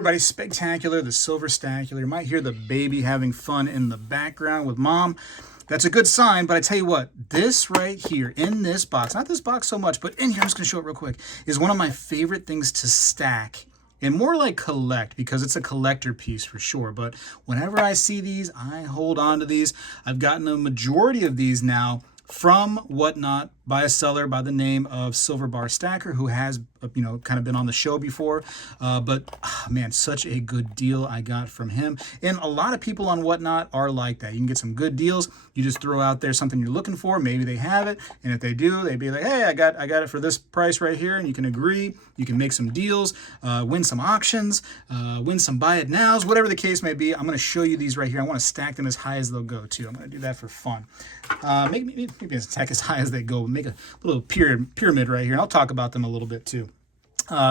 Everybody, Spectacular, the Silver Stacular. You might hear the baby having fun in the background with mom. That's a good sign, but I tell you what, this right here in this box, not this box so much, but in here, I'm just going to show it real quick, is one of my favorite things to stack and more like collect, because it's a collector piece for sure. But whenever I see these, I hold on to these. I've gotten a majority of these now from Whatnot by a seller by the name of Silver Bar Stacker, who has, kind of been on the show before. Man, such a good deal I got from him. And a lot of people on Whatnot are like that. You can get some good deals. You just throw out there something you're looking for. Maybe they have it, and if they do, they'd be like, "Hey, I got it for this price right here," and you can agree. You can make some deals, win some auctions, win some buy it nows, whatever the case may be. I'm going to show you these right here. I want to stack them as high as they'll go too. I'm going to do that for fun. Maybe stack as high as they go. Make a little pyramid right here, and I'll talk about them a little bit too.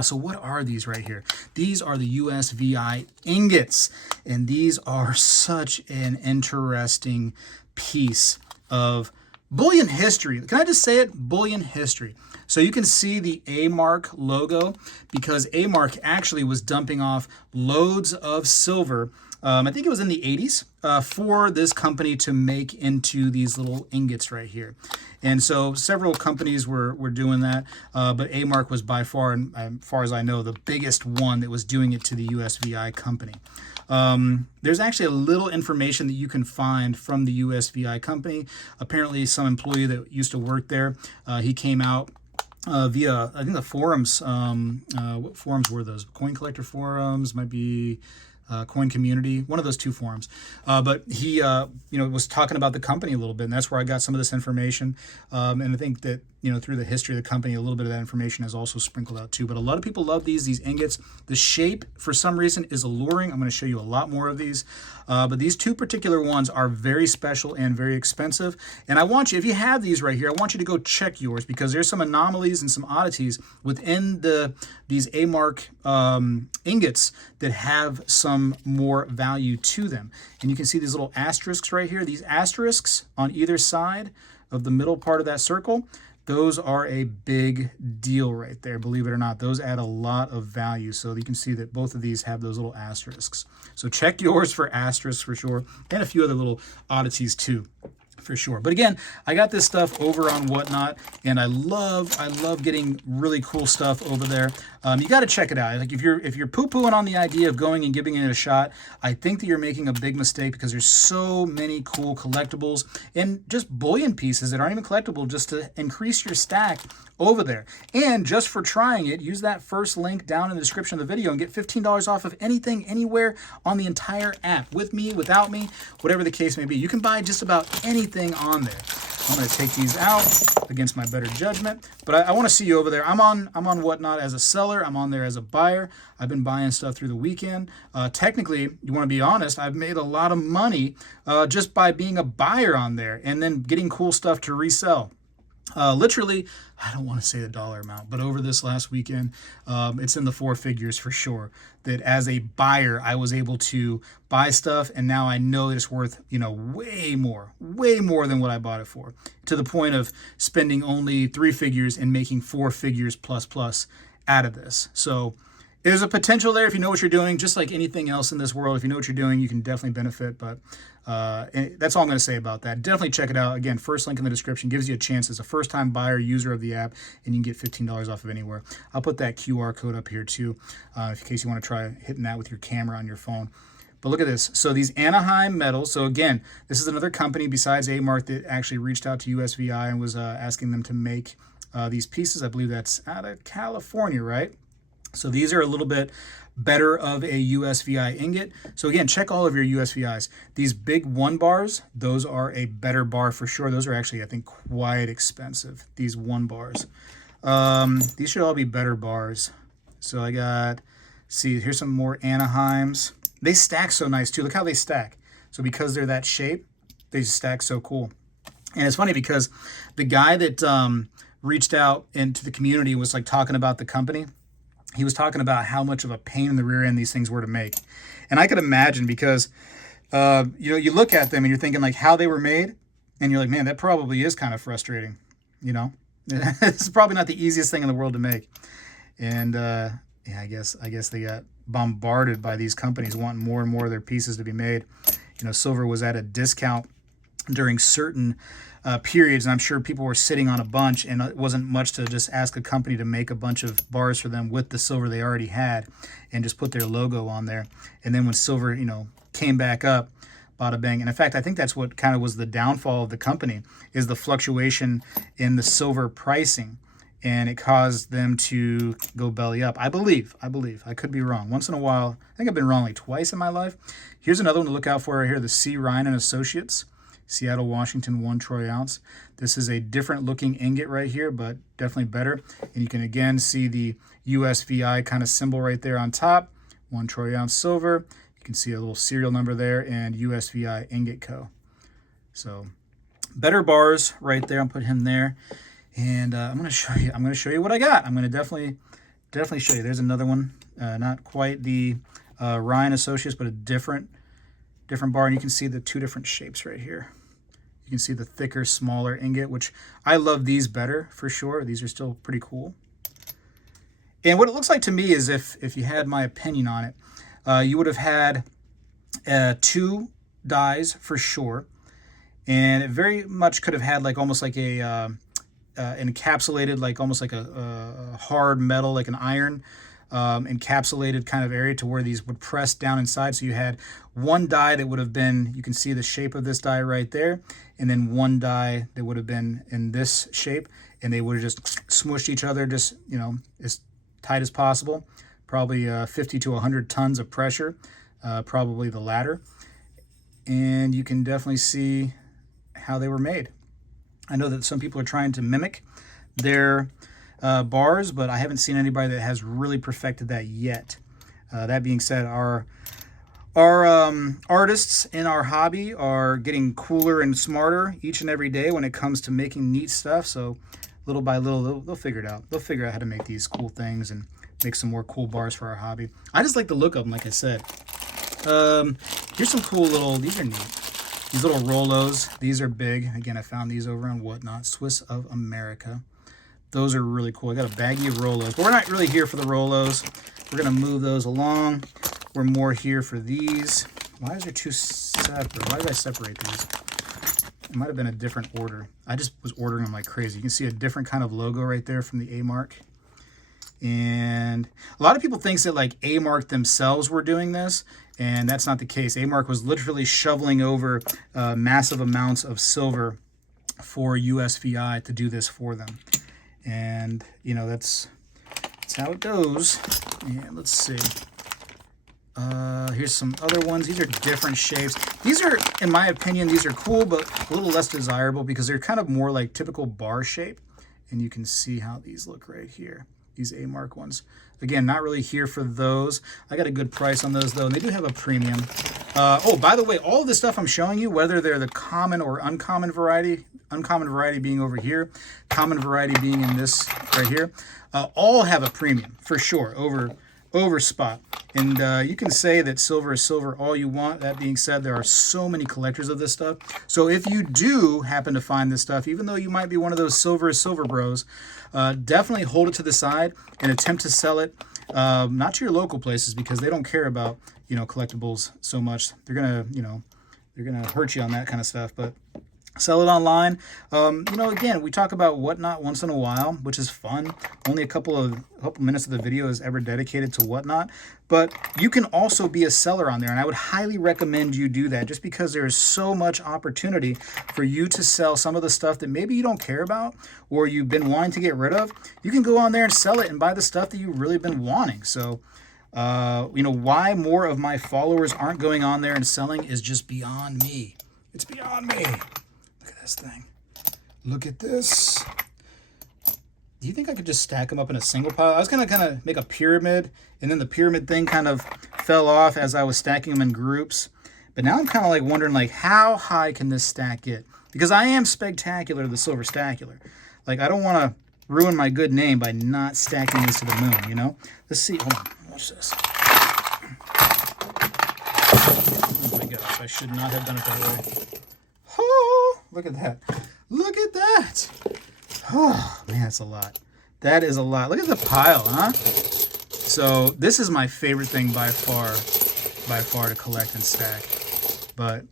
So what are these right here? These are the USVI ingots, and these are such an interesting piece of bullion history. Can I just say it? Bullion history. So you can see the A-Mark logo, because A-Mark actually was dumping off loads of silver, I think it was in the 80s, for this company to make into these little ingots right here. And so several companies were doing that, but A-Mark was by far, and as far as I know, the biggest one that was doing it to the USVI company. There's actually a little information that you can find from the USVI company. Apparently some employee that used to work there, he came out via, I think, the forums. What forums were those? Coin collector forums, might be Coin Community, one of those two forums. But he, was talking about the company a little bit, and that's where I got some of this information. And I think that, through the history of the company, a little bit of that information is also sprinkled out too. But a lot of people love these ingots. The shape, for some reason, is alluring. I'm going to show you a lot more of these. But these two particular ones are very special and very expensive. And I want you, if you have these right here, I want you to go check yours, because there's some anomalies and some oddities within these A-Mark ingots that have some more value to them. And you can see these little asterisks right here. These asterisks on either side of the middle part of that circle, those are a big deal right there, believe it or not. Those add a lot of value. So you can see that both of these have those little asterisks. So check yours for asterisks for sure, and a few other little oddities too, for sure. But again, I got this stuff over on Whatnot, and I love getting really cool stuff over there. You got to check it out. Like if you're poo-pooing on the idea of going and giving it a shot, I think that you're making a big mistake, because there's so many cool collectibles and just bullion pieces that aren't even collectible, just to increase your stack over there. And just for trying it, use that first link down in the description of the video and get $15 off of anything, anywhere on the entire app, with me, without me, whatever the case may be. You can buy just about anything on there. I'm going to take these out against my better judgment, but I want to see you over there. I'm on Whatnot as a seller. I'm on there as a buyer. I've been buying stuff through the weekend. Technically, you want to be honest, I've made a lot of money just by being a buyer on there and then getting cool stuff to resell. Literally, I don't want to say the dollar amount, but over this last weekend, it's in the four figures for sure, that as a buyer, I was able to buy stuff, and now I know that it's worth, way more than what I bought it for, to the point of spending only 3 figures and making 4 figures plus out of this. So there's a potential there if you know what you're doing. Just like anything else in this world, if you know what you're doing, you can definitely benefit. But that's all I'm going to say about that. Definitely check it out. Again, first link in the description gives you a chance as a first-time buyer, user of the app, and you can get $15 off of anywhere. I'll put that QR code up here too, in case you want to try hitting that with your camera on your phone. But look at this. So these Anaheim metals. So again, this is another company besides A-Mark that actually reached out to USVI and was asking them to make these pieces. I believe that's out of California, right? So these are a little bit better of a USVI ingot. So again, check all of your USVIs. These big 1 bars, those are a better bar for sure. Those are actually, I think, quite expensive, these 1 bars. These should all be better bars. So I got, see, here's some more Anaheims. They stack so nice too. Look how they stack. So because they're that shape, they just stack so cool. And it's funny because the guy that reached out into the community was like talking about the company. He was talking about how much of a pain in the rear end these things were to make. And I could imagine, because, you look at them and you're thinking like how they were made, and you're like, man, that probably is kind of frustrating. It's probably not the easiest thing in the world to make. And yeah, I guess they got bombarded by these companies wanting more and more of their pieces to be made. You know, silver was at a discount during certain periods, and I'm sure people were sitting on a bunch, and it wasn't much to just ask a company to make a bunch of bars for them with the silver they already had and just put their logo on there. And then when silver, you know, came back up, bada bang. And in fact, I think that's what kind of was the downfall of the company, is the fluctuation in the silver pricing, and it caused them to go belly up. I believe. I could be wrong. Once in a while, I think I've been wrong like twice in my life. Here's another one to look out for right here, the C. Ryan and Associates. Seattle, Washington, 1 troy ounce. This is a different looking ingot right here, but definitely better. And you can again see the USVI kind of symbol right there on top. 1 troy ounce silver. You can see a little serial number there, and USVI Ingot Co. So better bars right there. I'll put him there, and I'm going to show you. I'm going to show you what I got. I'm going to definitely show you. There's another one, not quite the Ryan Associates, but a different bar, and you can see the 2 different shapes right here. You can see the thicker, smaller ingot, which I love these better for sure. These are still pretty cool. And what it looks like to me is, if you had my opinion on it, you would have had 2 dies for sure, and it very much could have had like almost like a encapsulated, like almost like a hard metal, like an iron encapsulated kind of area to where these would press down inside. So you had 1 die that would have been, you can see the shape of this die right there, and then 1 die that would have been in this shape, and they would have just smushed each other, just, you know, as tight as possible. Probably 50 to 100 tons of pressure, probably the latter. And you can definitely see how they were made. I know that some people are trying to mimic their bars, but I haven't seen anybody that has really perfected that yet. That being said, our artists in our hobby are getting cooler and smarter each and every day when it comes to making neat stuff. So little by little, they'll figure it out. They'll figure out how to make these cool things and make some more cool bars for our hobby. I just like the look of them, like I said. Here's some cool little, these are neat. These little Rolos, these are big. Again, I found these over on Whatnot, Swiss of America. Those are really cool. I got a baggie of Rolos, but we're not really here for the Rolos. We're gonna move those along. We're more here for these. Why is there 2 separate? Why did I separate these? It might have been a different order. I just was ordering them like crazy. You can see a different kind of logo right there from the A-Mark. And a lot of people think that like A-Mark themselves were doing this, and that's not the case. A-Mark was literally shoveling over massive amounts of silver for USVI to do this for them. And, you know, that's how it goes. And let's see. Here's some other ones. These are different shapes. These are, in my opinion, these are cool, but a little less desirable because they're kind of more like typical bar shape. And you can see how these look right here. These A-Mark ones. Again, not really here for those. I got a good price on those, though, and they do have a premium. Oh, by the way, all of the stuff I'm showing you, whether they're the common or uncommon variety being over here, common variety being in this right here, all have a premium for sure over spot. And you can say that silver is silver all you want. That being said, there are so many collectors of this stuff. So if you do happen to find this stuff, even though you might be one of those silver is silver bros, definitely hold it to the side and attempt to sell it, not to your local places, because they don't care about, you know, collectibles so much. They're gonna hurt you on that kind of stuff. But sell it online. You know, again, we talk about Whatnot once in a while, which is fun. Only a couple minutes of the video is ever dedicated to Whatnot. But you can also be a seller on there, and I would highly recommend you do that, just because there is so much opportunity for you to sell some of the stuff that maybe you don't care about or you've been wanting to get rid of. You can go on there and sell it and buy the stuff that you've really been wanting. So, you know, why more of my followers aren't going on there and selling is just beyond me. It's beyond me. Thing. Look at this. Do you think I could just stack them up in a single pile? I was gonna kind of make a pyramid, and then the pyramid thing kind of fell off as I was stacking them in groups. But now I'm kind of like wondering, like, how high can this stack get? Because I am Spegtacular, the Silver Stacular. Like, I don't want to ruin my good name by not stacking these to the moon, you know? Let's see. Hold on. Watch this. Oh my gosh, I should not have done it that way. Oh, look at that. Look at that. Oh, man, that's a lot. That is a lot. Look at the pile, huh? So this is my favorite thing by far to collect and stack. But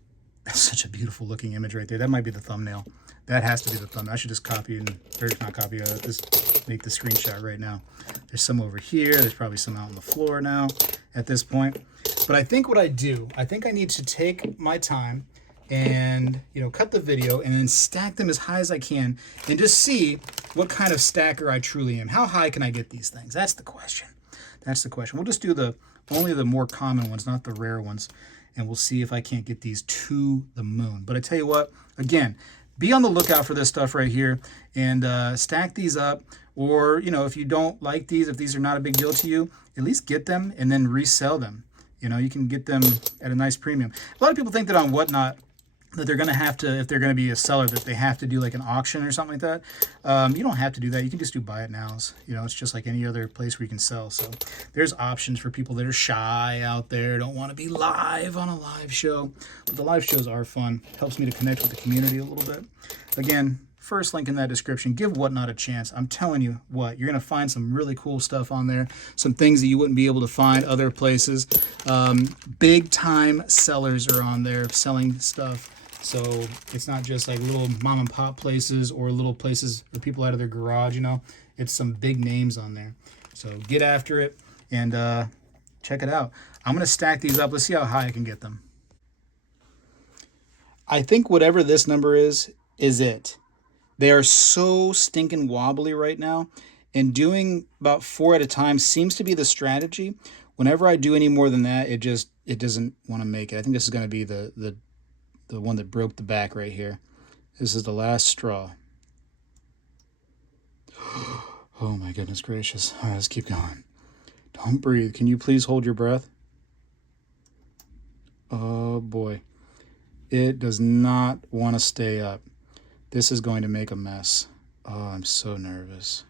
that's such a beautiful looking image right there. That might be the thumbnail. That has to be the thumbnail. I should just copy and, or not copy, just make the screenshot right now. There's some over here. There's probably some out on the floor now at this point. But I think what I do, I think I need to take my time and, you know, cut the video and then stack them as high as I can and just see what kind of stacker I truly am. How high can I get these things? That's the question. That's the question. We'll just do only the more common ones, not the rare ones. And we'll see if I can't get these to the moon. But I tell you what, again, be on the lookout for this stuff right here and stack these up. Or, you know, if you don't like these, if these are not a big deal to you, at least get them and then resell them. You know, you can get them at a nice premium. A lot of people think that on Whatnot, that they're going to have to, if they're going to be a seller, that they have to do like an auction or something like that. You don't have to do that. You can just do buy it nows. You know, it's just like any other place where you can sell. So there's options for people that are shy out there, don't want to be live on a live show. But the live shows are fun. Helps me to connect with the community a little bit. Again, first link in that description. Give Whatnot a chance. I'm telling you what, you're going to find some really cool stuff on there. Some things that you wouldn't be able to find other places. Big time sellers are on there selling stuff. So it's not just like little mom and pop places or little places that people out of their garage, you know. It's some big names on there. So get after it and check it out. I'm going to stack these up. Let's see how high I can get them. I think whatever this number is it. They are so stinking wobbly right now. And doing about 4 at a time seems to be the strategy. Whenever I do any more than that, it doesn't want to make it. I think this is going to be the one that broke the back right here. This is the last straw. Oh my goodness gracious. All right, let's keep going. Don't breathe. Can you please hold your breath? Oh boy. It does not want to stay up. This is going to make a mess. Oh, I'm so nervous.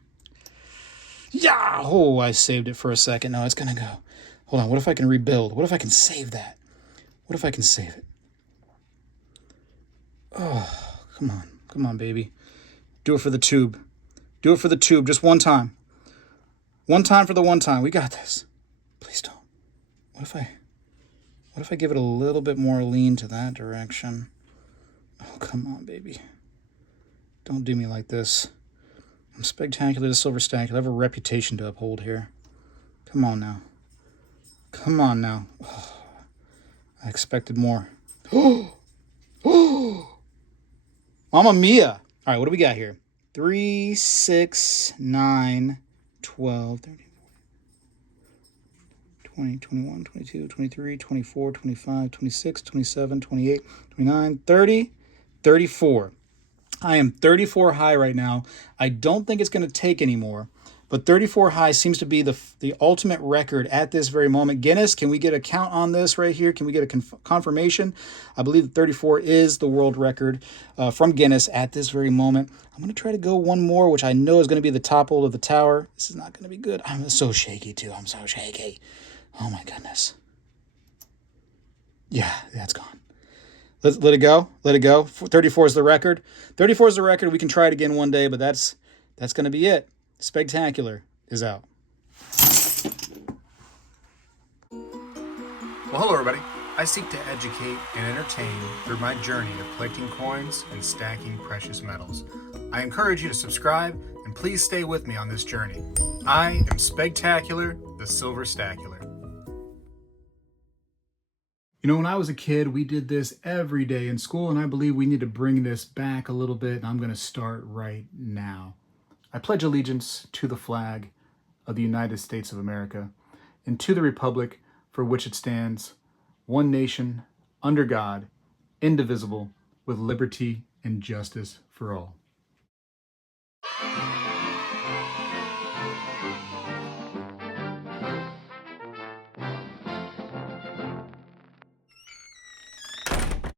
Yeah! Oh, I saved it for a second. No, it's going to go. Hold on. What if I can rebuild? What if I can save that? What if I can save it? Oh, come on. Come on, baby. Do it for the tube. Do it for the tube. Just one time. One time for the one time. We got this. Please don't. What if I give it a little bit more lean to that direction? Oh, come on, baby. Don't do me like this. I'm spectacular to silver stack. I have a reputation to uphold here. Come on now. Come on now. Oh, I expected more. Oh! Oh! Mamma mia. All right, what do we got here? 3, 6, 9, 12, 13, 20, 21, 22, 23, 24, 25, 26, 27, 28, 29, 30, 34. I am 34 high right now. I don't think it's going to take anymore, but 34 high seems to be the ultimate record at this very moment. Guinness, can we get a count on this right here? Can we get a confirmation? I believe that 34 is the world record from Guinness at this very moment. I'm going to try to go one more, which I know is going to be the topple of the tower. This is not going to be good. I'm so shaky too. I'm so shaky. Oh my goodness. Yeah, that's gone. Let it go. Let it go. 34 is the record. 34 is the record. We can try it again one day, but that's going to be it. Spegtacular is out. Well, hello, everybody. I seek to educate and entertain through my journey of collecting coins and stacking precious metals. I encourage you to subscribe and please stay with me on this journey. I am Spegtacular, the Silver Stacular. You know, when I was a kid, we did this every day in school, and I believe we need to bring this back a little bit, and I'm going to start right now. I pledge allegiance to the flag of the United States of America and to the republic for which it stands, one nation, under God, indivisible, with liberty and justice for all.